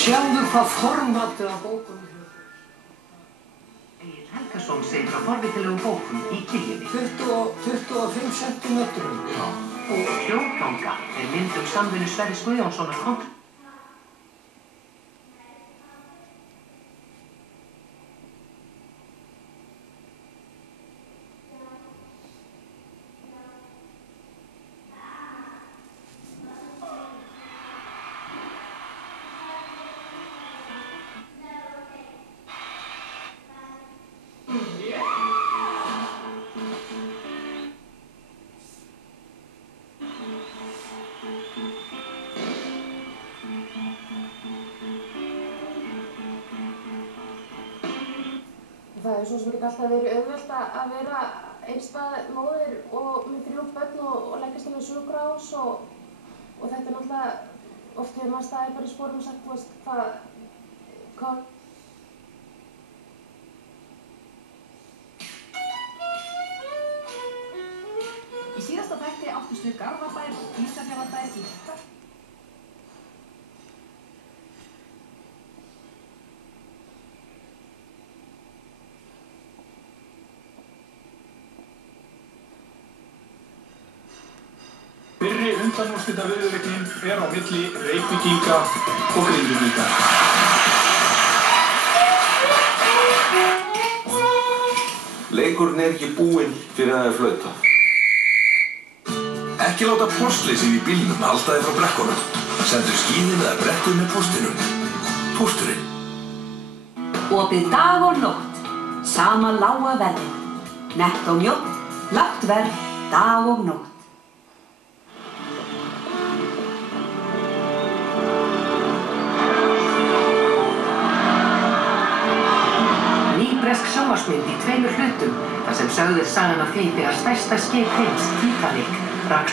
Sjáðu hvað formatið á bókunum hefur. Egill Helgason segir frá forvitnilegum bókum í Kiljunni. 25 centimetrum. Já. Og Hljóðganga mynd samvinnu Sverris Guðjónssonar komp. Það hefur svo sem ekki alltaf verið auðvelt að vera einstæð móðir og með 3 börn og leggjast inn á sjúkrahús og þetta er náttúrulega, oft hefur maður staðið bara í sporum og sagt, þú veist, hvað... Í síðasta þætti áttust við Garðabær, Ísafjarðarbær í þetta. Fyrri undanúrslitaviðureignin á milli Reykvíkinga og Grindvíkinga. Leikurinn ekki búinn fyrir að það flauta. Ekki láta póstleysið í bílnum halda þig frá brekkunum. Sendu skíðin eða brekkuð með póstinum. Pósturinn. Opið dag og nótt. Sama lága verðið. Nett og mjótt, lágt verð, dag og nótt. Bresk sjónvarpsmynd í 2 hlutum, þar sem sögð sagan af því þegar stærsta skip heims, Titanic, rak